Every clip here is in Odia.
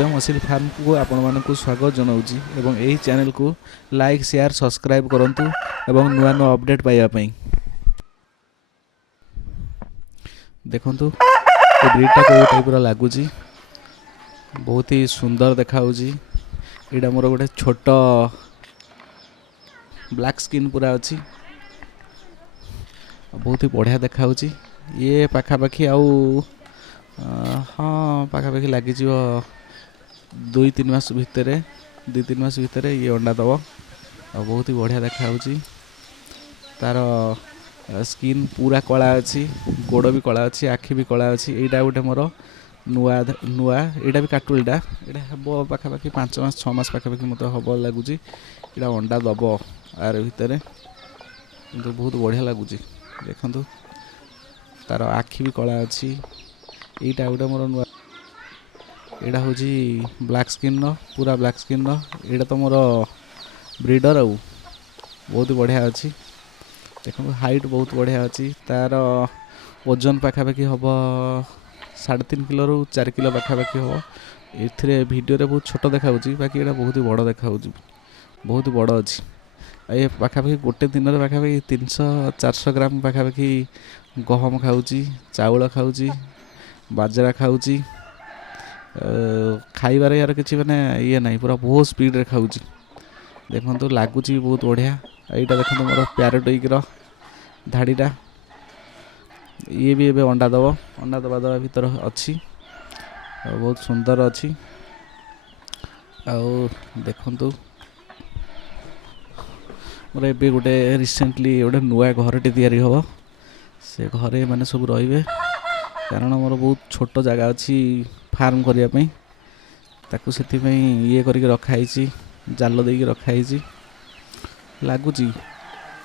सत्यम असिल फार्म को आपण मानक स्वागत जनाऊँगी एवं यही चैनल को लाइक शेयर सब्सक्राइब करंतु एवं नुआ नुआ अपडेट पाइबा पई। देखंतु ए ब्रीडटा को टाइप रो लागुची, बहुत ही सुंदर देखाउची। एटा मोर गोटे छोट ब्लैक स्किन पूरा अच्छी, बहुत ही बढ़िया देखाउची। ये पाखापाखि आउ हाँ पाखापाखि लगी 2-3 मास भितर ये अंडा दब। बहुत ही बढ़िया देखाउची। तार स्किन पूरा कला अच्छी, गोड़ भी कला अच्छी, आखि भी कला अच्छी। एटा गोटे मोर नुआ नुआ एटा भी काटुलटा, एटा हम पाखापाखि 5 मास 6 मास पाखापाखि मत हम लगुच। एटा अंडा दब आर भितर, किंतु बहुत बढ़िया लगुच। देखंतु तार आखि भी कला अच्छी। एटा गोटे मोर नुआ, एटा हूँ ब्लैक स्किन पूरा ब्लैक स्किन। एटा तो मोर ब्रीडर आउ बहुत बढ़िया अच्छी। देखो हाइट बहुत बढ़िया अच्छी। तार ओजन पाखापाखि हम 3.5 किलो रु 4 किलो पाखापाखि हम। ए वीडियो रे बहुत छोट देखा, बाकी एटा बहुत ही बड़ देखा, बहुत ही बड़ अच्छी। ये पाखापाखि गोटे दिन में पाखापाखि 300-400 ग्राम पाखापाखि गहम खाऊची, चाउल खाऊची, बाजरा खाऊची। खाइबार यार किसी माने ये नहीं, पूरा बहुत स्पीड रे खाऊची। देखो लगुच बहुत बढ़िया। यहाँ देखो मोर प्यारोटिक धाड़ीटा, ये भी एबे अंडा दब। अंडा दबा दबा भीतर अच्छी, बहुत सुंदर अच्छी। देखंतु मोर एबे गोटे रिसेंटली गोटे नुआ घरटे तैयारी हम। से घरे माने सब रहिबे, कारण मोर बहुत छोट जगह अच्छी फार्म करने, ताकू से ये करके रखाई, जाल देकी रखाई। लगुच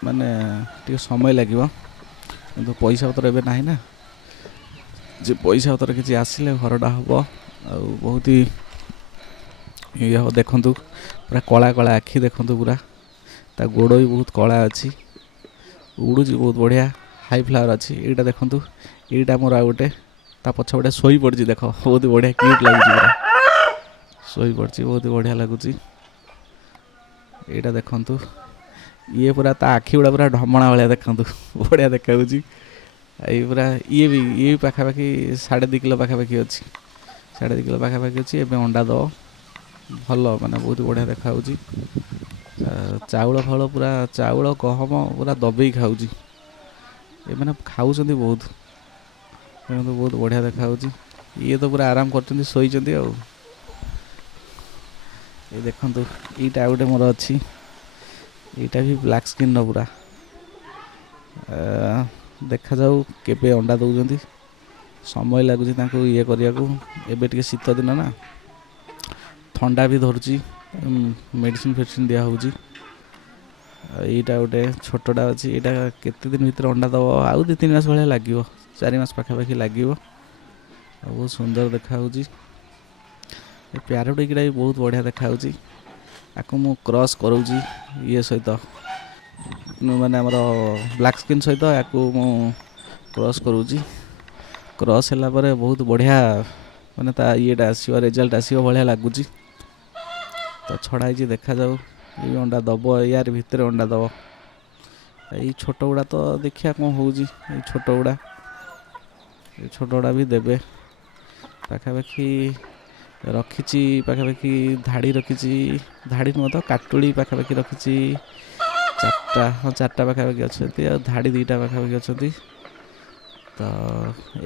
माने टे समय लगे, किंतु पैसा पतर एबे नहीं ना। जे पैसा पतर किसी आसिले घरटा हम। बहुत ही ये हम। देखंतु पूरा कला कला आखि, देखंतु पूरा ता गोड़ भी बहुत कला अच्छी, उड़ूची बहुत बढ़िया, हाई फ्लावर अच्छी। यहाँ देखंतु यहाँ मोर आ गोटे ता पछ गोटे शोई पड़ी, देख बहुत बढ़िया क्यूट लगुच, पूरा शोई पड़ी, बहुत बढ़िया लगुच। यहाँ देखंतु ये पूरा ता आखि गुड़ा पूरा ढमणा भाया, देखंतु बढ़िया देखा। ये पूरा ये भी पाखापाखि 2.5 किलो पाखापाखि अच्छी, 2.5 किलो पाखापाखि अच्छी। एबे अंडा दब भल, माने बहुत बढ़िया देखा। चाउल फल पूरा चाउल गहम पूरा दबे खाऊची। ये मैंने खाऊँ बहुत, बहुत बढ़िया देखा। ये तो पूरा आराम कर शोई। ये देखंतु यहाँ गोटे मोर अच्छी, यहाँ भी ब्लैक स्किन पूरा। देखा जाऊ केबे अंडा दौरान, समय लगुच ये करने को। एबे टिके शीत दिन ना, ठंडा भी धरुची, मेडिसिन फेडिसिन दिया होची। यहाँ गोटे छोटा अच्छी, यहाँ केते दिन भीतर अंडा दब, आउ 2-3 मास भाया लगे, 4 मास पाखापाखि लगे। बहुत सुंदर देखा। प्यारोटिकटा भी बहुत बढ़िया देखा। आपको मु क्रॉस करूची ये सहित, माने हमर ब्लैक स्किन सहित आपको मु क्रॉस करूची। क्रॉस होला परे बहुत बढ़िया, माने ता येटा आसीबो, रिजल्ट आसीबो बढ़िया लगुची। तो छड़ा ही देखा जाऊ, ये अंडा दब, यार भितर अंडा दब। ये छोट गुड़ा तो देखिया कौन होउची। ये छोट गुड़ा भी देबे। पाखापाखि रखी पाखापाखि धाड़ी रखी, धाड़ी नुह तो काटुली पाखापाखि रखी 4टा, हाँ 4टा पाखापाखि अच्छा, धाड़ी 2टा पाखापाखि अच्छा। तो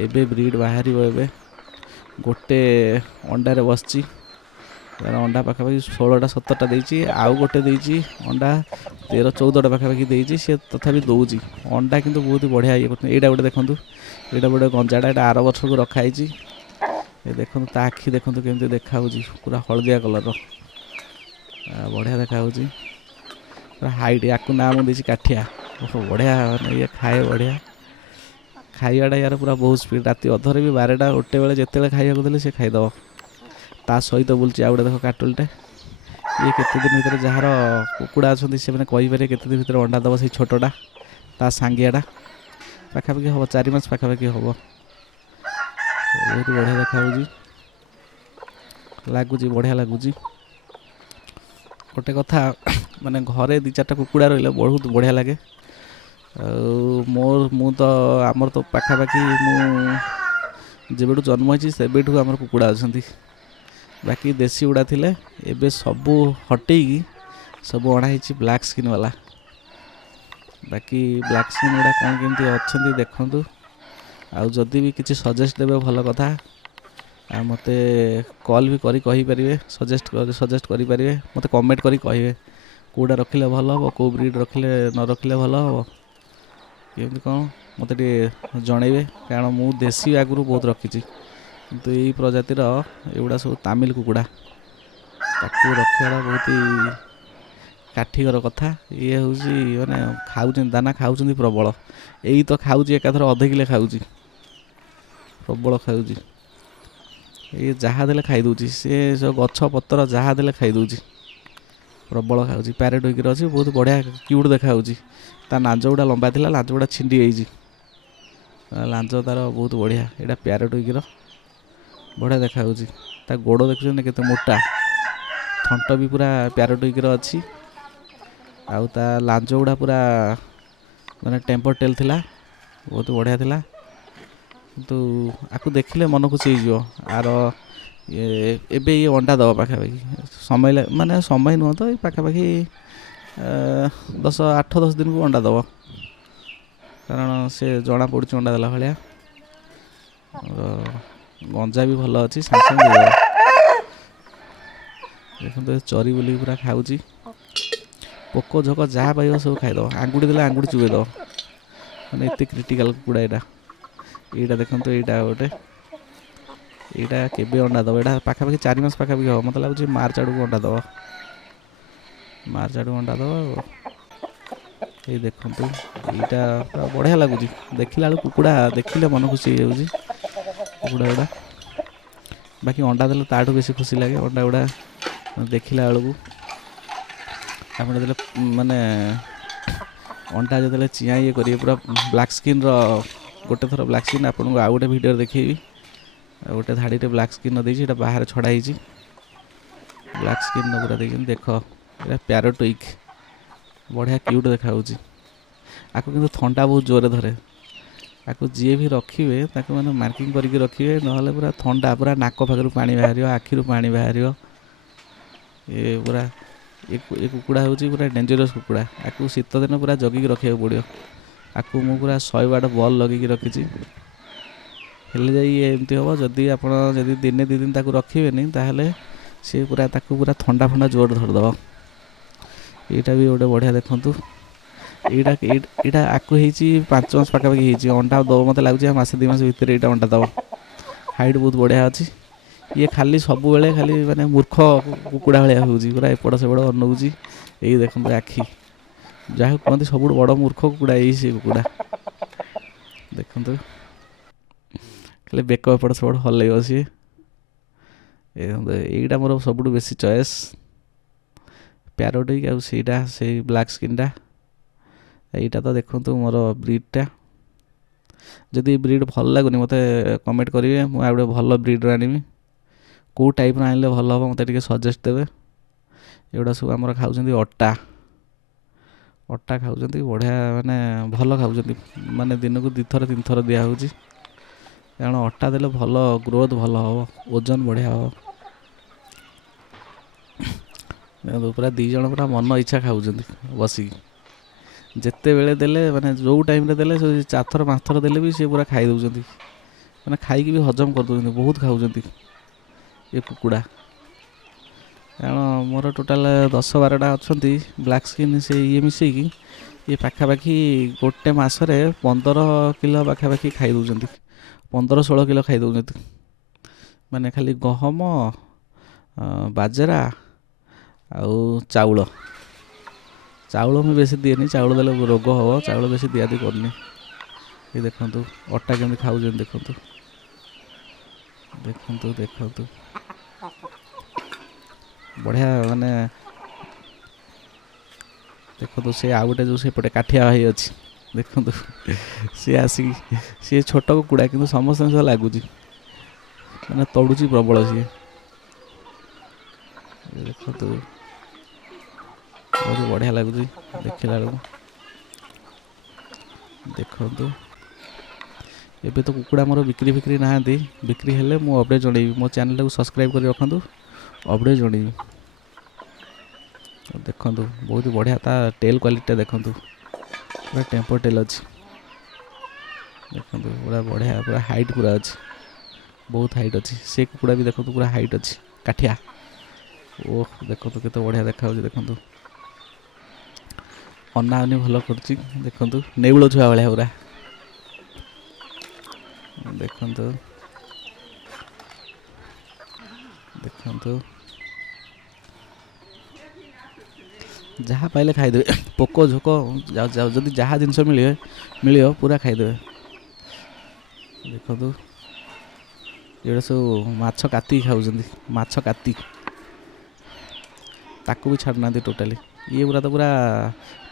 एबे ब्रीड बाहर एबे गोटे अंडारे बसची, अंडा पाखापाखि 16टा-17टा देची, आउ गोटे देची अंडा 13-14टा पाखापाखि देची। सी तथापि दौची अंडा, किंतु बहुत बढ़िया ये करते। यहाँ गोटे देखो, यहाँ गोटे गंजाटा, यहाँ 8 वर्ष को रखाई। ये देखो ता आखि देखो केमती देखा, पूरा हलदिया कलर, बढ़िया देखा। पूरा हाइट, या नाम देसी काठिया, बढ़िया ये खाए बढ़िया। खाइबाटा यार पूरा बहुत स्पीड, राति अधरे भी 12टा 1 बेले जिते खाइबा देले से खाईदब। ता सहित बुलची आ गोटे देख काटुलटे। ये केते दिन भीतर जार कुकुड़ा अच्छा से मैंने कहींपर केते दिन भीतर अंडा दब, से छोटा ता सांगियाटा पाखापाखि हम 4 मास पाखापाखि हम। बहुत बढ़िया देखा। ଲାଗୁଛି ବଢ଼ିଆ ଲାଗୁଛି। ଗୋଟେ କଥା ମାନେ ଘରେ 2-4ଟା କୁକୁଡ଼ା ରହିଲେ ବହୁତ ବଢ଼ିଆ ଲାଗେ। ଆଉ ମୁଁ ତ ଆମର ତ ପାଖାପାଖି ମୁଁ ଯେବେଠୁ ଜନ୍ମ ହେଇଛି ସେବେଠୁ ଆମର କୁକୁଡ଼ା ଅଛନ୍ତି। ବାକି ଦେଶୀ ଗୁଡ଼ା ଥିଲେ, ଏବେ ସବୁ ହଟେଇକି ସବୁ ଅଣା ହେଇଛି ବ୍ଲାକ୍ ସ୍କିନ୍ ବାଲା। ବାକି ବ୍ଲାକ୍ ସ୍କିନ୍ ଗୁଡ଼ା କ'ଣ କେମିତି ଅଛନ୍ତି ଦେଖନ୍ତୁ। ଆଉ ଯଦି ବି କିଛି ସଜେଷ୍ଟ ଦେବେ ଭଲ କଥା। ଆଉ ମୋତେ କଲ୍ ବି କରି କହିପାରିବେ, ସଜେଷ୍ଟ କରିପାରିବେ, ମୋତେ କମେଣ୍ଟ କରି କହିବେ କେଉଁଟା ରଖିଲେ ଭଲ ହେବ, କେଉଁ ବ୍ରିଡ଼ ରଖିଲେ ନ ରଖିଲେ ଭଲ ହେବ, କେମିତି କ'ଣ ମୋତେ ଟିକେ ଜଣେଇବେ। କାରଣ ମୁଁ ଦେଶୀ ଆଗରୁ ବହୁତ ରଖିଛି, କିନ୍ତୁ ଏଇ ପ୍ରଜାତିର ଏଗୁଡ଼ା ସବୁ ତାମିଲ କୁକୁଡ଼ା, ତାକୁ ରଖିବାଟା ବହୁତ କାଠିକର କଥା। ଇଏ ହେଉଛି ମାନେ ଖାଉଛନ୍ତି ଦାନା ଖାଉଛନ୍ତି ପ୍ରବଳ। ଏଇ ତ ଖାଉଛି ଏକାଥରେ ଅଧ କିଲୋ ଖାଉଛି, ପ୍ରବଳ ଖାଉଛି। ଇଏ ଯାହା ଦେଲେ ଖାଇଦେଉଛି, ସେ ସବୁ ଗଛ ପତ୍ର ଯାହା ଦେଲେ ଖାଇଦେଉଛି, ପ୍ରବଳ ଖାଉଛି। ପ୍ୟାରେଟ୍ ହୋଇକିର ଅଛି, ବହୁତ ବଢ଼ିଆ କ୍ୟୁଟ୍ ଦେଖାହେଉଛି। ତା ଲାଞ୍ଜ ଗୁଡ଼ା ଲମ୍ବା ଥିଲା, ଲାଞ୍ଜ ଗୁଡ଼ା ଛିଣ୍ଡି ଯାଇଛି, ଲାଞ୍ଜ ତା'ର ବହୁତ ବଢ଼ିଆ। ଏଇଟା ପ୍ୟାରେଟ୍ ହୋଇକିର ବଢ଼ିଆ ଦେଖାହେଉଛି। ତା ଗୋଡ଼ ଦେଖୁଛନ୍ତି କେତେ ମୋଟା, ଥଣ୍ଟ ବି ପୁରା ପ୍ୟାରେଟ୍ ହୋଇକିର ଅଛି। ଆଉ ତା ଲାଞ୍ଜ ଗୁଡ଼ା ପୁରା ମାନେ ଟେମ୍ପର୍ ଟେଲ୍ ଥିଲା, ବହୁତ ବଢ଼ିଆ ଥିଲା। କିନ୍ତୁ ଆକୁ ଦେଖିଲେ ମନ ଖୁସି ହେଇଯିବ। ଏବେ ଇଏ ଅଣ୍ଡା ଦେବ ପାଖାପାଖି ମାନେ ସମୟ ନୁହଁ ତ, ଏଇ ପାଖାପାଖି 8-10 ଦିନକୁ ଅଣ୍ଡା ଦେବ। କାରଣ ସେ ଜଣାପଡ଼ୁଛି ଅଣ୍ଡା ଦେଲା ଭଳିଆ। ଗଞ୍ଜା ବି ଭଲ ଅଛି, ସାଙ୍ଗେ ସାଙ୍ଗେ ଦେଇଦେବ। ଦେଖନ୍ତୁ ଚରି ବୁଲିକି ପୁରା ଖାଉଛି, ପୋକ ଝୋକ ଯାହା ପାଇବ ସବୁ ଖାଇଦେବ। ଆଙ୍ଗୁଠି ଦେଲେ ଆଙ୍ଗୁଠି ଚୁବେଇ ଦେବ, ମାନେ ଏତେ କ୍ରିଟିକାଲ୍ କୁକୁଡ଼ା ଏଇଟା। ଏଇଟା ଦେଖନ୍ତୁ, ଏଇଟା ଗୋଟେ, ଏଇଟା କେବେ ଅଣ୍ଡା ଦେବ? ଏଇଟା ପାଖାପାଖି 4 ମାସ ପାଖାପାଖି ହେବ, ମୋତେ ଲାଗୁଛି ମାର୍ଚ୍ଚ ଆଡ଼କୁ ଅଣ୍ଡା ଦେବ। ମାର୍ଚ୍ଚ ଆଡ଼କୁ ଅଣ୍ଡା ଦେବ। ଏଇ ଦେଖନ୍ତୁ, ଏଇଟା ପୁରା ବଢ଼ିଆ ଲାଗୁଛି ଦେଖିଲା ବେଳକୁ। କୁକୁଡ଼ା ଦେଖିଲେ ମନ ଖୁସି ହେଇଯାଉଛି କୁକୁଡ଼ା ଗୁଡ଼ା। ବାକି ଅଣ୍ଡା ଦେଲେ ତାଠୁ ବେଶୀ ଖୁସି ଲାଗେ ଅଣ୍ଡା ଗୁଡ଼ା ଦେଖିଲା ବେଳକୁ। ଆପଣ ଯେତେବେଳେ ମାନେ ଅଣ୍ଡା ଯେତେବେଳେ ଚିଆଁ ଇଏ କରିବେ ପୁରା ବ୍ଲାକ୍ ସ୍କିନ୍ର, ଗୋଟେ ଥର ବ୍ଲାକ୍ ସ୍କିନ୍ ଆପଣଙ୍କୁ ଆଉ ଗୋଟେ ଭିଡ଼ିଓରେ ଦେଖେଇବି। ଆଉ ଗୋଟେ ଧାଡ଼ିରେ ବ୍ଲାକ୍ ସ୍କିନ୍ ଦେଇଛି, ଏଇଟା ବାହାରେ ଛଡ଼ା ହେଇଛି। ବ୍ଲାକ୍ ସ୍କିନ୍ ପୁରା ଦେଇଛନ୍ତି, ଦେଖ ଏଇଟା ପ୍ୟାରୋଟିକ୍, ବଢ଼ିଆ କ୍ୟୁଟ୍ ଦେଖାହେଉଛି। ଆକୁ କିନ୍ତୁ ଥଣ୍ଡା ବହୁତ ଜୋରରେ ଧରେ। ଆକୁ ଯିଏ ବି ରଖିବେ ତାକୁ ମାନେ ମାର୍କିଂ କରିକି ରଖିବେ, ନହେଲେ ପୁରା ଥଣ୍ଡା, ପୁରା ନାକ ପାଖରୁ ପାଣି ବାହାରିବ, ଆଖିରୁ ପାଣି ବାହାରିବ। ଏ କୁକୁଡ଼ା ହେଉଛି ପୁରା ଡେଞ୍ଜରସ୍ କୁକୁଡ଼ା। ଆକୁ ଶୀତ ଦିନ ପୁରା ଜଗିକି ରଖିବାକୁ ପଡ଼ିବ। ଆକୁ ମୁଁ ପୁରା 100 ୱାଟ୍ ବଲ୍ ଲଗେଇକି ରଖିଛି, ହେଲେ ଯାଇ ଏମିତି ହେବ। ଯଦି ଆପଣ ଦିନେ 2 ଦିନ ତାକୁ ରଖିବେନି, ତାହେଲେ ସିଏ ତାକୁ ପୁରା ଥଣ୍ଡା ଜୋର ଧରିଦେବ। ଏଇଟା ବି ଗୋଟେ ବଢ଼ିଆ ଦେଖନ୍ତୁ। ଏଇଟା ଆକୁ ହେଇଛି 5 ମାସ ପାଖାପାଖି ହେଇଛି। ଅଣ୍ଡା ଦେବ ମୋତେ ଲାଗୁଛି 1-2 ମାସ ଭିତରେ ଏଇଟା ଅଣ୍ଡା ଦେବ। ହାଇଟ୍ ବହୁତ ବଢ଼ିଆ ଅଛି। ଇଏ ଖାଲି ସବୁବେଳେ ଖାଲି ମାନେ ମୂର୍ଖ କୁକୁଡ଼ା ଭଳିଆ ହେଉଛି, ପୁରା ଏପଟ ସେପଟ ଅନଉଛି। ଏଇ ଦେଖନ୍ତୁ ଆଖି, ଯାହାକୁ କୁହନ୍ତି ସବୁଠୁ ବଡ଼ ମୂର୍ଖ କୁକୁଡ଼ା, ସେ କୁକୁଡ଼ା ଦେଖନ୍ତୁ। ଖାଲି ବେକ ଏପଟ ସେପଟ ହଲେଇବ ସିଏ। ଏଇଟା ମୋର ସବୁଠୁ ବେଶୀ ଚଏସ୍, ପ୍ୟାରୋଟିକ୍। ଆଉ ସେଇଟା ସେଇ ବ୍ଲାକ୍ ସ୍କିନ୍ଟା। ଏଇଟା ତ ଦେଖନ୍ତୁ ମୋର ବ୍ରିଡ଼୍ଟା। ଯଦି ବ୍ରିଡ଼୍ ଭଲ ଲାଗୁନି ମୋତେ କମେଣ୍ଟ କରିବେ, ମୁଁ ଆଉ ଗୋଟେ ଭଲ ବ୍ରିଡ଼୍ର ଆଣିବି। କେଉଁ ଟାଇପ୍ର ଆଣିଲେ ଭଲ ହେବ ମୋତେ ଟିକେ ସଜେଷ୍ଟ ଦେବେ। ଏଗୁଡ଼ା ସବୁ ଆମର ଖାଉଛନ୍ତି ଅଟା ଖାଉଛନ୍ତି, ବଢ଼ିଆ ମାନେ ଭଲ ଖାଉଛନ୍ତି। ମାନେ ଦିନକୁ 2-3 ଥର ଦିଆହେଉଛି, କାରଣ ଅଟା ଦେଲେ ଭଲ ଗ୍ରୋଥ୍ ଭଲ ହେବ, ଓଜନ ବଢ଼ିଆ ହେବ। ପୁରା 2 ଜଣ ପୁରା ମନ ଇଚ୍ଛା ଖାଉଛନ୍ତି ବସିକି। ଯେତେବେଳେ ଦେଲେ, ମାନେ ଯେଉଁ ଟାଇମ୍ରେ ଦେଲେ, 4-5 ଥର ଦେଲେ ବି ସେ ପୁରା ଖାଇ ଦେଉଛନ୍ତି। ମାନେ ଖାଇକି ବି ହଜମ କରିଦେଉଛନ୍ତି, ବହୁତ ଖାଉଛନ୍ତି ଏ କୁକୁଡ଼ା। କାରଣ ମୋର ଟୋଟାଲ୍ 10-12ଟା ଅଛନ୍ତି ବ୍ଲାକ୍ ସ୍କିନ୍, ସେ ଇଏ ମିଶେଇକି ଇଏ ପାଖାପାଖି ଗୋଟେ ମାସରେ 15 କିଲୋ ପାଖାପାଖି ଖାଇ ଦେଉଛନ୍ତି। 15-16 କିଲୋ ଖାଇ ଦେଉଛନ୍ତି। ମାନେ ଖାଲି ଗହମ, ବାଜରା ଆଉ ଚାଉଳ ମୁଁ ବେଶୀ ଦିଏନି, ଚାଉଳ ଦେଲେ ରୋଗ ହେବ, ଚାଉଳ ବେଶୀ ଦିଆଦି କରୁନି। ଏ ଦେଖନ୍ତୁ ଅଟା କେମିତି ଖାଉଛନ୍ତି, ଦେଖନ୍ତୁ ବଢ଼ିଆ। ମାନେ ଦେଖନ୍ତୁ ସେ ଆଉ ଗୋଟେ ଯେଉଁ ସେପଟେ କାଠିଆ ଭାଇ ଅଛି, ଦେଖନ୍ତୁ ସିଏ ଛୋଟ କୁକୁଡ଼ା କିନ୍ତୁ ସମସ୍ତଙ୍କ ସହ ଲାଗୁଛି, ମାନେ ତଡ଼ୁଛି ପ୍ରବଳ ସିଏ। ଦେଖନ୍ତୁ ବହୁତ ବଢ଼ିଆ ଲାଗୁଛି ଦେଖିଲା ବେଳକୁ। ଦେଖନ୍ତୁ ଏବେ ତ କୁକୁଡ଼ା ମୋର ବିକ୍ରି ନାହାନ୍ତି, ବିକ୍ରି ହେଲେ ମୁଁ ଅପଡ଼େଟ୍ ଜଣେଇବି। ମୋ ଚ୍ୟାନେଲଟାକୁ ସବସ୍କ୍ରାଇବ୍ କରି ରଖନ୍ତୁ, ଅପଡ଼େଟ୍ ଜଣେଇବି। ଦେଖନ୍ତୁ ବହୁତ ବଢ଼ିଆ ତା ଟେଲ୍ କ୍ୱାଲିଟିଟା ଦେଖନ୍ତୁ, ପୁରା ଟେମ୍ପର ଟେଲ୍ ଅଛି। ଦେଖନ୍ତୁ ପୁରା ବଢ଼ିଆ, ପୁରା ହାଇଟ୍ ପୁରା ଅଛି, ବହୁତ ହାଇଟ୍ ଅଛି। ସେ କୁକୁଡ଼ା ବି ଦେଖନ୍ତୁ ପୁରା ହାଇଟ୍ ଅଛି, କାଠିଆ। ଓହ ଦେଖନ୍ତୁ କେତେ ବଢ଼ିଆ ଦେଖାଯାଉଛି। ଦେଖନ୍ତୁ ଅନାଅନି ଭଲ କରୁଛି। ଦେଖନ୍ତୁ ନେଉଳ ଛୁଆ ଭଳିଆ ପୁରା। ଦେଖନ୍ତୁ ଦେଖନ୍ତୁ ଯାହା ପାଇଲେ ଖାଇଦେବେ, ପୋକ ଝୋକ ଯଦି ଯାହା ଜିନିଷ ମିଳିବ ପୁରା ଖାଇଦେବେ। ଦେଖନ୍ତୁ ଏଗୁଡ଼ା ସବୁ ମାଛ କାତିକି ଖାଉଛନ୍ତି, ମାଛ କାତି, ତାକୁ ବି ଛାଡ଼ୁନାହାନ୍ତି ଟୋଟାଲି। ଇଏ ପୁରା ତ ପୁରା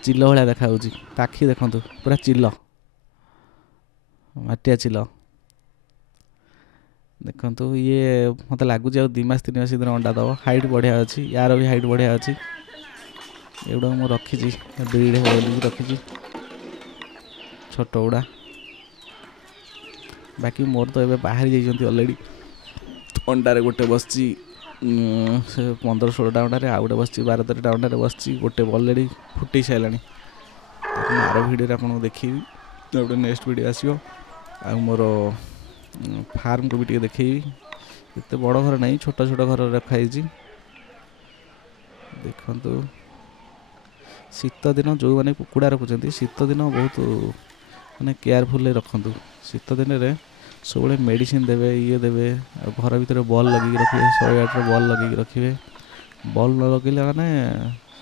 ଚିଲ ଭଳିଆ ଦେଖାଯାଉଛି। ତା ଆଖି ଦେଖନ୍ତୁ ପୁରା ଚିଲ, ମାଟିଆ ଚିଲ। ଦେଖନ୍ତୁ ଇଏ ମୋତେ ଲାଗୁଛି ଆଉ 2 ମାସ 3 ମାସ ଭିତରେ ଅଣ୍ଡା ଦେବ। ହାଇଟ୍ ବଢ଼ିଆ ଅଛି, ୟାର ବି ହାଇଟ୍ ବଢ଼ିଆ ଅଛି। ଏଗୁଡ଼ାକ ମୁଁ ରଖିଛି, ବ୍ରିଡ଼ ହେବ ବୋଲିକି ରଖିଛି, ଛୋଟ ଗୁଡ଼ା। ବାକି ମୋର ତ ଏବେ ବାହାରି ଯାଇଛନ୍ତି ଅଲରେଡ଼ି। ଅଣ୍ଡାରେ ଗୋଟେ ବସିଛି ସେ 15-16ଟା ଅଣ୍ଡାରେ, ଆଉ ଗୋଟେ ବସିଛି 12-13ଟା ଅଣ୍ଡାରେ ବସିଛି। ଗୋଟେ ଅଲରେଡ଼ି ଫୁଟେଇ ସାରିଲାଣି। ତାକୁ ମୁଁ ଆର ଭିଡ଼ିଓରେ ଆପଣଙ୍କୁ ଦେଖେଇବି, ଗୋଟେ ନେକ୍ସଟ ଭିଡ଼ିଓ ଆସିବ। ଆଉ ମୋର ଫାର୍ମକୁ ବି ଟିକେ ଦେଖେଇବି। ଏତେ ବଡ଼ ଘର ନାହିଁ, ଛୋଟ ଛୋଟ ଘର ରଖାହେଇଛି। ଦେଖନ୍ତୁ ଶୀତ ଦିନ ଯେଉଁମାନେ କୁକୁଡ଼ା ରଖୁଛନ୍ତି, ଶୀତ ଦିନ ବହୁତ ମାନେ କେୟାରଫୁଲରେ ରଖନ୍ତୁ। ଶୀତ ଦିନରେ ସବୁବେଳେ ମେଡ଼ିସିନ ଦେବେ, ଇଏ ଦେବେ। ଆଉ ଘର ଭିତରେ ବଲ୍ ଲଗେଇକି ରଖିବେ, 108ର ବଲ୍ ଲଗେଇକି ରଖିବେ। ବଲ୍ ନ ଲଗେଇଲେ ମାନେ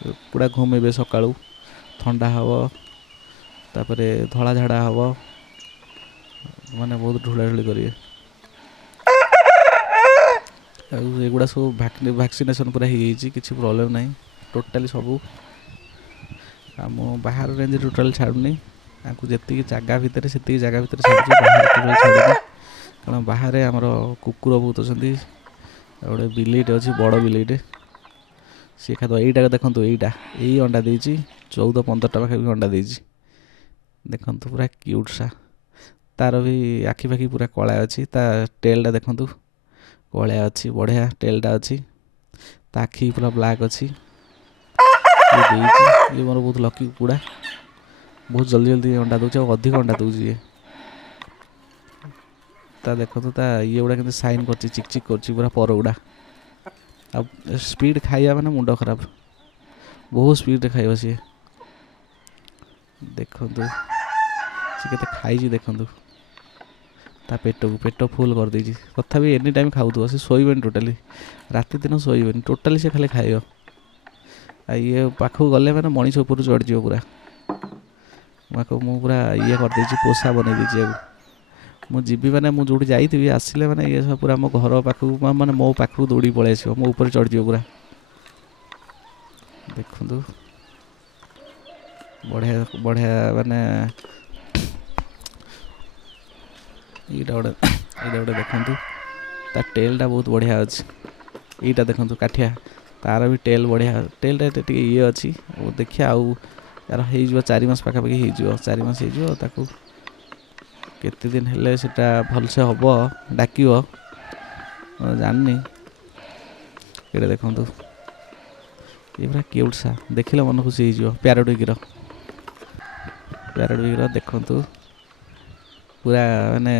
କୁକୁଡ଼ା ଘୁମେଇବେ, ସକାଳୁ ଥଣ୍ଡା ହେବ, ତାପରେ ଧଳା ଝାଡ଼ା ହେବ, ମାନେ ବହୁତ ଢୁଳାଢୁଳି କରିବେ। ଆଉ ଏଗୁଡ଼ା ସବୁ ଭ୍ୟାକ୍ସିନେସନ୍ ପୁରା ହେଇଯାଇଛି, କିଛି ପ୍ରୋବ୍ଲେମ୍ ନାହିଁ ଟୋଟାଲି ସବୁ। ଆଉ ମୁଁ ବାହାର ରେଞ୍ଜ ଟୋଟାଲି ଛାଡ଼ୁନି, ତାଙ୍କୁ ଯେତିକି ଜାଗା ଭିତରେ ସେତିକି ଜାଗା ଭିତରେ ଛାଡ଼ୁଛି, ବାହାରେ ଟୋଟାଲି ଛାଡ଼ୁନି। କାରଣ ବାହାରେ ଆମର କୁକୁର ବହୁତ ଅଛନ୍ତି। ଆଉ ଗୋଟେ ବିଲେଇଟେ ଅଛି, ବଡ଼ ବିଲେଇଟେ, ସିଏ ଖାଇଦେବ। ଏଇଟା ଦେଖନ୍ତୁ, ଏଇ ଅଣ୍ଡା ଦେଇଛି 14-15ଟା ପାଖାପାଖି ଅଣ୍ଡା ଦେଇଛି। ଦେଖନ୍ତୁ ପୁରା କ୍ୟୁଟ୍ସା। ତାର ବି ଆଖି ପାଖି ପୁରା କଳା ଅଛି, ତା ଟେଲ୍ଟା ଦେଖନ୍ତୁ କଳା ଅଛି, ବଢ଼ିଆ ଟେଲ୍ଟା ଅଛି। ତା ଆଖି ପୁରା ବ୍ଲାକ୍ ଅଛି। ଇଏ ଦେଇଛି, ଇଏ ମୋର ବହୁତ ଲକି କୁକୁଡ଼ା, ବହୁତ ଜଲ୍ଦି ଅଣ୍ଡା ଦେଉଛି, ଆଉ ଅଧିକ ଅଣ୍ଡା ଦେଉଛି ଇଏ। ତା ଦେଖନ୍ତୁ ତା ଇଏ ଗୁଡ଼ା କେମିତି ସାଇନ୍ କରୁଛି, ଚିକ୍ ଚିକ୍ କରୁଛି ପୁରା ପର ଗୁଡ଼ା। ଆଉ ସ୍ପିଡ଼ ଖାଇବା ମାନେ ମୁଣ୍ଡ ଖରାପ, ବହୁତ ସ୍ପିଡ଼ରେ ଖାଇବ ସିଏ। ଦେଖନ୍ତୁ ସେ କେତେ ଖାଇଛି, ଦେଖନ୍ତୁ ତା ପେଟ ଫୁଲ୍ କରିଦେଇଛି। ତଥାପି ଏନି ଟାଇମ୍ ଖାଉଥିବ, ସେ ଶୋଇବନି ଟୋଟାଲି, ରାତି ଦିନ ଶୋଇବନି ଟୋଟାଲି, ସେ ଖାଲି ଖାଇବ। ଆଉ ଇଏ ପାଖକୁ ଗଲେ ମାନେ ମଣିଷ ଉପରୁ ଚଢ଼ିଯିବ ପୁରା। ମୁଁ ପୁରା ଇଏ କରିଦେଇଛି, ପୋଷା ବନେଇ ଦେଇଛି ୟାକୁ। ମୁଁ ଯିବି ମାନେ, ମୁଁ ଯେଉଁଠି ଯାଇଥିବି ଆସିଲେ ମାନେ ଇଏ ସବୁ ପୁରା ମୋ ଘର ପାଖକୁ, ମାନେ ମୋ ପାଖକୁ ଦୌଡ଼ିକି ପଳେଇ ଆସିବ, ମୋ ଉପରେ ଚଢ଼ିଯିବ ପୁରା। ଦେଖନ୍ତୁ ବଢ଼ିଆ ମାନେ ଏଇଟା ଗୋଟେ ଦେଖନ୍ତୁ, ତା ଟେଲ୍ଟା ବହୁତ ବଢ଼ିଆ ଅଛି। ଏଇଟା ଦେଖନ୍ତୁ କାଠିଆ, ତାର ବି ଟେଲ୍ ବଢ଼ିଆ, ଟେଲ୍ଟା ଟିକେ ଇଏ ଅଛି। ଆଉ ଦେଖିଆ, ଆଉ ତାର ହେଇଯିବ 4 ମାସ ପାଖାପାଖି ହେଇଯିବ, 4 ମାସ ହେଇଯିବ। ତାକୁ କେତେ ଦିନ ହେଲେ ସେଟା ଭଲସେ ହେବ, ଡାକିବ ଜାଣିନି। ଏଇଟା ଦେଖନ୍ତୁ, ଇଏ ପୁରା କ୍ୟୁଟ୍ସା, ଦେଖିଲେ ମନ ଖୁସି ହେଇଯିବ। ପ୍ୟାରଟ୍ ଉଇକିର ଦେଖନ୍ତୁ, ପୁରା ମାନେ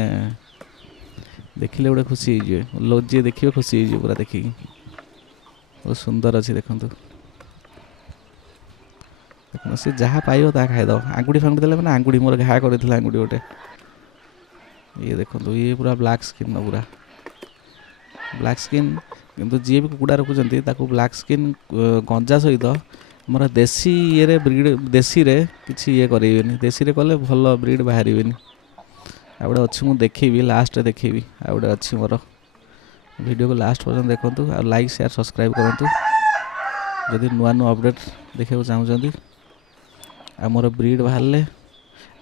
ଦେଖିଲେ ଗୋଟେ ଖୁସି ହେଇଯିବେ, ଯିଏ ଦେଖିବେ ଖୁସି ହେଇଯିବ ପୁରା ଦେଖିକି। ବହୁତ ସୁନ୍ଦର ଅଛି। ଦେଖନ୍ତୁ ସେ ଯାହା ପାଇବ ତାହା ଖାଇଦେବ। ଆଙ୍ଗୁଠି ଦେଲେ ମାନେ ଆଙ୍ଗୁଠି, ମୋର ଘା କରିଥିଲା ଆଙ୍ଗୁଠି ଗୋଟେ। ଇଏ ଦେଖନ୍ତୁ, ଇଏ ପୁରା ବ୍ଲାକ୍ ସ୍କିନ୍, ପୁରା ବ୍ଲାକ୍ ସ୍କିନ୍। କିନ୍ତୁ ଯିଏ ବି କୁକୁଡ଼ା ରଖୁଛନ୍ତି ତାକୁ ବ୍ଲାକ୍ ସ୍କିନ୍ ଗଞ୍ଜା ସହିତ ଆମର ଦେଶୀ ଇଏରେ ଦେଶୀରେ କିଛି ଇଏ କରେଇବେନି। ଦେଶୀରେ କଲେ ଭଲ ବ୍ରିଡ଼ ବାହାରିବେନି। ଆଉ ଗୋଟେ ଅଛି, ମୁଁ ଦେଖେଇବି, ଲାଷ୍ଟରେ ଦେଖେଇବି। ଆଉ ଗୋଟେ ଅଛି ମୋର, ଭିଡ଼ିଓକୁ ଲାଷ୍ଟ ପର୍ଯ୍ୟନ୍ତ ଦେଖନ୍ତୁ। ଆଉ ଲାଇକ୍, ସେୟାର, ସବସ୍କ୍ରାଇବ୍ କରନ୍ତୁ ଯଦି ନୂଆ ଅପଡ଼େଟ୍ ଦେଖିବାକୁ ଚାହୁଁଛନ୍ତି। ଆଉ ମୋର ବ୍ରିଡ଼ ବାହାରିଲେ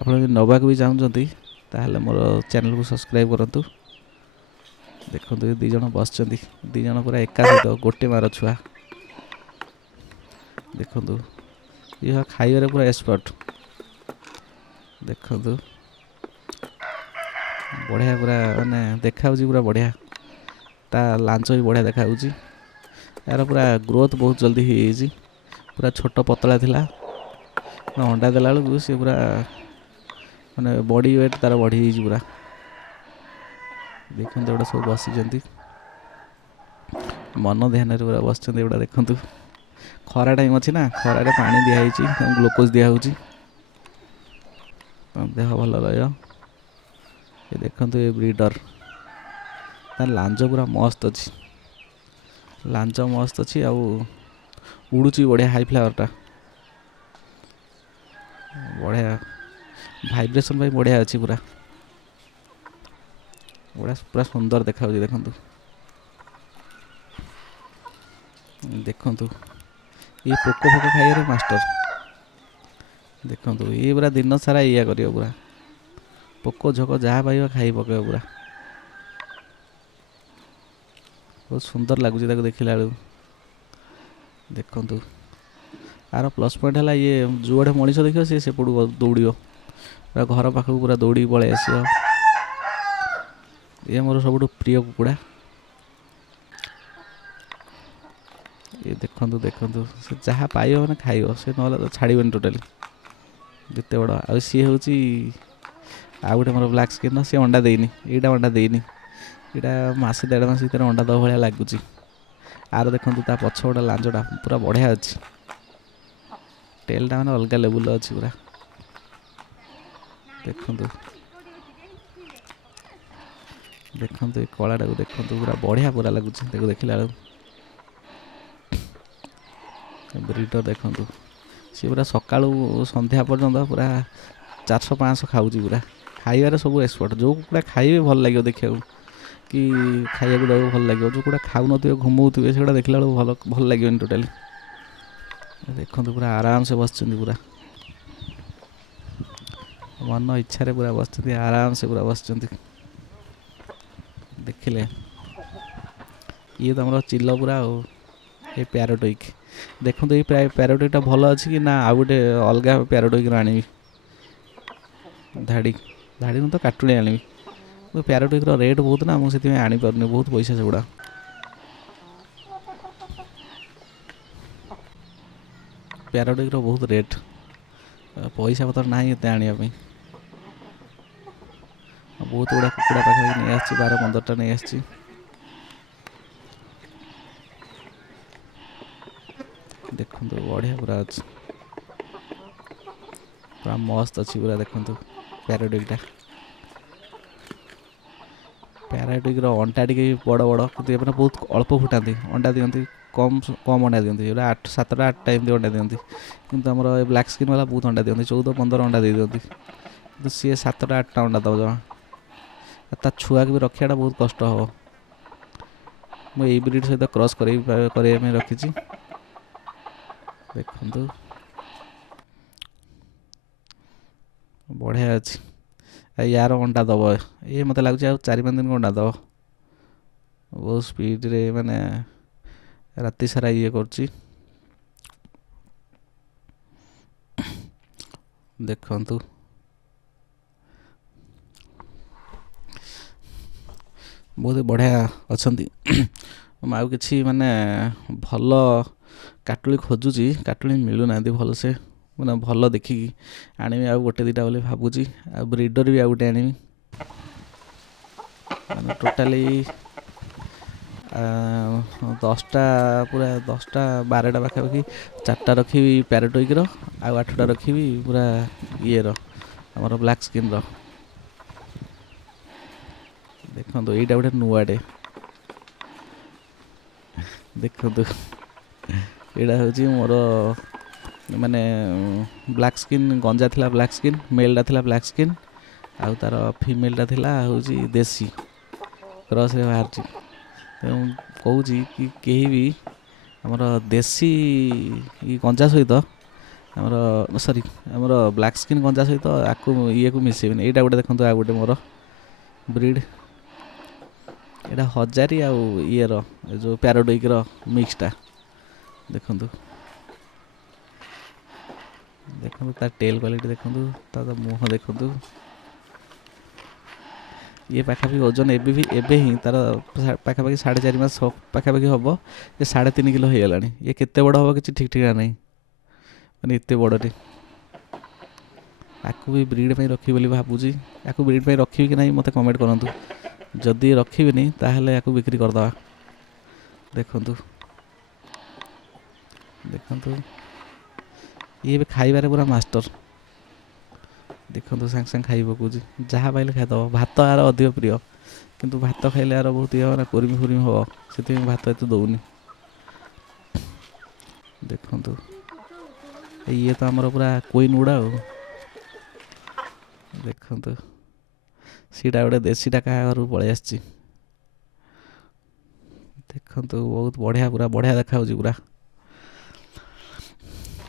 ଆପଣ ଯଦି ନେବାକୁ ବି ଚାହୁଁଛନ୍ତି, ତାହେଲେ ମୋର ଚ୍ୟାନେଲକୁ ସବସ୍କ୍ରାଇବ୍ କରନ୍ତୁ। ଦେଖନ୍ତୁ ଏ 2 ଜଣ ବସିଛନ୍ତି, 2 ଜଣ ପୁରା ଏକା ସହିତ ଗୋଟେ ମାର ଛୁଆ। ଦେଖନ୍ତୁ ଇଏ ଖାଇବାରେ ପୁରା ଏକ୍ସପର୍ଟ। ଦେଖନ୍ତୁ ବଢ଼ିଆ ପୁରା ମାନେ ଦେଖାହେଉଛି ପୁରା ବଢ଼ିଆ। ତା ଲାଞ୍ଜ ବି ବଢ଼ିଆ ଦେଖାଯାଉଛି। ଏହାର ପୁରା ଗ୍ରୋଥ୍ ବହୁତ ଜଲ୍ଦି ହେଇଯାଇଛି। ପୁରା ଛୋଟ ପତଳା ଥିଲା, ଅଣ୍ଡା ଦେଲା ବେଳକୁ ସେ ପୁରା ମାନେ ବଡ଼ି ୱେଟ୍ ତାର ବଢ଼ିଯାଇଛି ପୁରା। ଦେଖନ୍ତୁ ଏଗୁଡ଼ା ସବୁ ବସିଛନ୍ତି ମନ ଧ୍ୟାନରେ ପୁରା ବସିଛନ୍ତି ଏଗୁଡ଼ା। ଦେଖନ୍ତୁ ଖରା ଟାଇମ୍ ଅଛି ନା, ଖରାରେ ପାଣି ଦିଆହେଇଛି, ଗ୍ଲୁକୋଜ୍ ଦିଆହେଉଛି ଦେହ ଭଲ ରହିବ। ଏ ଦେଖନ୍ତୁ ଏ ବ୍ରିଡର୍, ତା ଲାଞ୍ଜ ପୁରା ମସ୍ତ ଅଛି, ଲାଞ୍ଜ ମସ୍ତ ଅଛି ଆଉ ଉଡ଼ୁଛି ବଢ଼ିଆ ହାଇ ଫ୍ଲାୱାରଟା ବଢ଼ିଆ ଭାଇବ୍ରେସନ୍ ପାଇଁ ବଢ଼ିଆ ଅଛି ପୁରା ବଢ଼ିଆ ପୁରା ସୁନ୍ଦର ଦେଖାଯାଉଛି। ଦେଖନ୍ତୁ ଦେଖନ୍ତୁ ଇଏ ପୋକ ଫୋକ ଖାଇବାରେ ମାଷ୍ଟର। ଦେଖନ୍ତୁ ଇଏ ପୁରା ଦିନ ସାରା ଇଏ କରିବ, ପୁରା ପୋକ ଝୋକ ଯାହା ପାଇବ ଖାଇ ପକାଇବ ପୁରା। ବହୁତ ସୁନ୍ଦର ଲାଗୁଛି ତାକୁ ଦେଖିଲା ବେଳକୁ। ଦେଖନ୍ତୁ ଆର ପ୍ଲସ୍ ପଏଣ୍ଟ ହେଲା ଇଏ ଯୁଆଡ଼େ ମଣିଷ ଦେଖିବ ସିଏ ସେପଟୁ ଦୌଡ଼ିବ, ପୁରା ଘର ପାଖକୁ ପୁରା ଦୌଡ଼ିକି ପଳେଇ ଆସିବ। ଇଏ ମୋର ସବୁଠୁ ପ୍ରିୟ କୁକୁଡ଼ା। ଇଏ ଦେଖନ୍ତୁ ଦେଖନ୍ତୁ ସେ ଯାହା ପାଇବ ମାନେ ଖାଇବ, ସେ ନହେଲେ ତ ଛାଡ଼ିବନି ଟୋଟାଲି। ଯେତେ ବଡ଼ ଆଉ ସିଏ ହେଉଛି ଆଉ ଗୋଟେ ମୋର ବ୍ଲାକ୍ ସ୍କିନ୍, ସିଏ ଅଣ୍ଡା ଦେଇନି, ଏଇଟା ଅଣ୍ଡା ଦେଇନି, ଏଇଟା ମାସେ ଦେଢ଼ ମାସ ଭିତରେ ଅଣ୍ଡା ଦେବା ଭଳିଆ ଲାଗୁଛି। ଆର ଦେଖନ୍ତୁ ତା ପଛ ଗୋଟେ ଲାଞ୍ଜଟା ପୁରା ବଢ଼ିଆ ଅଛି, ଟେଲ୍ଟା ମାନେ ଅଲଗା ଲେବୁଲ୍ର ଅଛି ପୁରା। ଦେଖନ୍ତୁ ଦେଖନ୍ତୁ ଏ କଳାଟାକୁ ଦେଖନ୍ତୁ ପୁରା ବଢ଼ିଆ ପୁରା ଲାଗୁଛି ତାକୁ ଦେଖିଲା ବେଳକୁ। ବ୍ରିଡର୍ ଦେଖନ୍ତୁ ସିଏ ପୁରା ସକାଳୁ ସନ୍ଧ୍ୟା ପର୍ଯ୍ୟନ୍ତ ପୁରା 400-500 ଖାଉଛି ପୁରା। ଖାଇବାରେ ସବୁ ଏକ୍ସପର୍ଟ। ଯେଉଁ କୁକୁଡ଼ା ଖାଇବେ ଭଲ ଲାଗିବ ଦେଖିବାକୁ, କି ଖାଇବାକୁ ଦେବାକୁ ଭଲ ଲାଗିବ। ଯେଉଁ କୁକୁଡ଼ା ଖାଉନଥିବେ ଘୁମଉଥିବେ ସେଗୁଡ଼ା ଦେଖିଲା ବେଳକୁ ଭଲ ଲାଗିବନି ଟୋଟାଲି। ଦେଖନ୍ତୁ ପୁରା ଆରାମସେ ବସିଛନ୍ତି, ପୁରା ମନ ଇଚ୍ଛାରେ ପୁରା ବସିଛନ୍ତି, ଆରାମସେ ପୁରା ବସିଛନ୍ତି। ଦେଖିଲେ ଇଏ ତମର ଚିଲ ପୁରା ଆଉ ଏ ପ୍ୟାରୋଟିକ୍। ଦେଖନ୍ତୁ ଏଇ ପ୍ୟାରୋଟିକ୍ଟା ଭଲ ଅଛି କି ନା ଆଉ ଗୋଟେ ଅଲଗା ପ୍ୟାରୋଟିକ୍ର ଆଣିବି, ଧାଡ଼ି ଧାଡ଼ିରୁ ତ କାଟୁଳି ଆଣିବି। ପ୍ୟାରୋଟିକ୍ର ରେଟ୍ ବହୁତ ନା, ମୁଁ ସେଥିପାଇଁ ଆଣିପାରୁନି, ବହୁତ ପଇସା ସେଗୁଡ଼ା। ପ୍ୟାରୋଟିକ୍ର ବହୁତ ରେଟ୍, ପଇସା ପତ୍ର ନାହିଁ ଏତେ ଆଣିବା ପାଇଁ। ବହୁତ ଗୁଡ଼ା କୁକୁଡ଼ା ପାଖାପାଖି ନେଇ ଆସିଛି, 12-15ଟା ନେଇ ଆସିଛି। ଦେଖନ୍ତୁ ବଢ଼ିଆ ପୁରା ଅଛି, ପୁରା ମସ୍ତ ଅଛି ପୁରା। ଦେଖନ୍ତୁ ପ୍ୟାରୋଟିକ୍ଟା, ପ୍ୟାରୋଟିକ୍ର ଅଣ୍ଡା ଟିକେ ବଡ଼ ବଡ଼, କିନ୍ତୁ ଏମାନେ ବହୁତ ଅଳ୍ପ ଫୁଟାନ୍ତି, ଅଣ୍ଡା ଦିଅନ୍ତି କମ୍ ଅଣ୍ଡା ଦିଅନ୍ତି। ଏଗୁଡ଼ା 7ଟା-8ଟା ଏମିତି ଅଣ୍ଡା ଦିଅନ୍ତି, କିନ୍ତୁ ଆମର ଏ ବ୍ଲାକ୍ ସ୍କିନ୍ ବାଲା ବହୁତ ଅଣ୍ଡା ଦିଅନ୍ତି, 14-15 ଅଣ୍ଡା ଦେଇ ଦିଅନ୍ତି। କିନ୍ତୁ ସିଏ 7ଟା-8ଟା ଅଣ୍ଡା ଦେବ ଜମା। ତା ଛୁଆକୁ ବି ରଖିବାଟା ବହୁତ କଷ୍ଟ ହେବ। ମୁଁ ଏଇ ବ୍ରିଡ୍ ସହିତ କ୍ରସ୍ କରିବା ପାଇଁ ରଖିଛି। ଦେଖନ୍ତୁ ବଢ଼ିଆ ଅଛି। ୟାର ଅଣ୍ଡା ଦେବ, ଇଏ ମୋତେ ଲାଗୁଛି ଆଉ 4-5 ଦିନ ଅଣ୍ଡା ଦେବ। ବହୁତ ସ୍ପିଡ଼ରେ ମାନେ ରାତି ସାରା ଇଏ କରୁଛି। ଦେଖନ୍ତୁ ବହୁତ ବଢ଼ିଆ ଅଛନ୍ତି। ମୁଁ ଆଉ କିଛି ମାନେ ଭଲ କାଟୁଳି ଖୋଜୁଛି, କାଟୁଳି ମିଳୁନାହାନ୍ତି ଭଲସେ, ମାନେ ଭଲ ଦେଖିକି ଆଣିବି ଆଉ 1-2ଟା ବୋଲି ଭାବୁଛି। ଆଉ ବ୍ରିଡର୍ ବି ଆଉ ଗୋଟେ ଆଣିବି, ମାନେ ଟୋଟାଲି 10ଟା, ପୁରା 10ଟା-12ଟା ପାଖାପାଖି। 4ଟା ରଖିବି ପ୍ୟାରୋଟିକ୍ର, ଆଉ 8ଟା ରଖିବି ପୁରା ଇଏର ଆମର ବ୍ଲାକ୍ ସ୍କିନ୍ର। ଦେଖନ୍ତୁ ଏଇଟା ଗୋଟେ ନୂଆଟେ, ଦେଖନ୍ତୁ ଏଇଟା ହେଉଛି ମୋର ମାନେ ବ୍ଲାକ୍ ସ୍କିନ୍ ଗଞ୍ଜା ଥିଲା, ବ୍ଲାକ୍ ସ୍କିନ୍ ମେଲ୍ଟା ଥିଲା ବ୍ଲାକ୍ ସ୍କିନ୍, ଆଉ ତାର ଫିମେଲ୍ଟା ଥିଲା ହେଉଛି ଦେଶୀ, କ୍ରସ୍ରେ ବାହାରିଛି। ତେଣୁ କହୁଛି କି କେହି ବି ଆମର ଦେଶୀ ଗଞ୍ଜା ସହିତ ଆମର ଆମର ବ୍ଲାକ୍ ସ୍କିନ୍ ଗଞ୍ଜା ସହିତ ଇଏକୁ ମିଶେଇବେନି। ଏଇଟା ଗୋଟେ ଦେଖନ୍ତୁ ଆଉ ଗୋଟେ ମୋର ବ୍ରିଡ୍, ଏଇଟା ହଜାରୀ ଆଉ ଇଏର ଯେଉଁ ପ୍ୟାରୋଟିକ୍ର ମିକ୍ସଟା। ଦେଖନ୍ତୁ ଦେଖନ୍ତୁ ତା ଟେଲ୍ କ୍ୱାଲିଟି ଦେଖନ୍ତୁ, ତା ମୁହଁ ଦେଖନ୍ତୁ। ଇଏ ପାଖାପାଖି ଓଜନ ଏବେ ହିଁ ତାର ପାଖାପାଖି 4.5 ମାସ ପାଖାପାଖି ହେବ, ଯେ 3.5 କିଲୋ ହେଇଗଲାଣି। ଇଏ କେତେ ବଡ଼ ହେବ କିଛି ଠିକ୍ ଠିକଣା ନାହିଁ, ମାନେ ଏତେ ବଡ଼ଟେ। ଆକୁ ବି ବ୍ରିଡ୍ ପାଇଁ ରଖିବି ବୋଲି ଭାବୁଛି। ଆକୁ ବ୍ରିଡ୍ ପାଇଁ ରଖିବି କି ନାହିଁ ମୋତେ କମେଣ୍ଟ କରନ୍ତୁ। ଯଦି ରଖିବିନି ତାହେଲେ ଆକୁ ବିକ୍ରି କରିଦେବା। ଦେଖନ୍ତୁ ଦେଖନ୍ତୁ, ଇଏ ଏବେ ଖାଇବାରେ ପୁରା ମାଷ୍ଟର। ଦେଖନ୍ତୁ ସାଙ୍ଗେ ସାଙ୍ଗେ ଖାଇ ପକାଉଛି, ଯାହା ପାଇଲେ ଖାଇଦେବ। ଭାତ ଆର ଅଧିକ ପ୍ରିୟ, କିନ୍ତୁ ଭାତ ଖାଇଲେ ଆର ବହୁତ ଇଏ ନା, କୁର୍ମି ଫୁର୍ମି ହେବ, ସେଥିପାଇଁ ଭାତ ଏତେ ଦେଉନି। ଦେଖନ୍ତୁ ଇଏ ତ ଆମର ପୁରା କୁଇନ୍ ଗୁଡ଼ା ଆଉ। ଦେଖନ୍ତୁ ସେଇଟା ଗୋଟେ ଦେଶୀଟା କାହା ଘରକୁ ପଳେଇ ଆସିଛି। ଦେଖନ୍ତୁ ବହୁତ ବଢ଼ିଆ, ପୁରା ବଢ଼ିଆ ଦେଖାଯାଉଛି, ପୁରା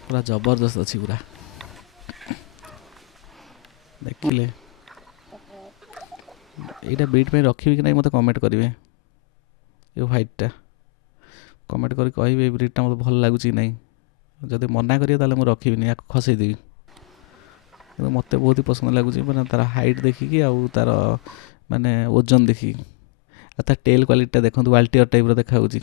ପୁରା ଜବରଦସ୍ତ ଅଛି ପୁରା। ଦେଖିଲେ ଏଇଟା ବ୍ରିଡ୍ ପାଇଁ ରଖିବି କି ନାହିଁ ମୋତେ କମେଣ୍ଟ କରିବେ। ଏ ହ୍ୱାଇଟ୍ଟା କମେଣ୍ଟ କରି କହିବେ ଏ ବ୍ରିଡ୍ଟା ମୋତେ ଭଲ ଲାଗୁଛି କି ନାହିଁ। ଯଦି ମନା କରିବେ ତାହେଲେ ମୁଁ ରଖିବିନି, ୟାକୁ ଖସେଇଦେବି। କିନ୍ତୁ ମୋତେ ବହୁତ ହି ପସନ୍ଦ ଲାଗୁଛି, ମାନେ ତା'ର ହାଇଟ୍ ଦେଖିକି ଆଉ ତା'ର ମାନେ ଓଜନ ଦେଖିକି। ଆଉ ତା ଟେଲ୍ କ୍ୱାଲିଟିଟା ଦେଖନ୍ତୁ, ୱାଲ୍ଟିୟର ଟାଇପ୍ର ଦେଖାଯାଉଛି।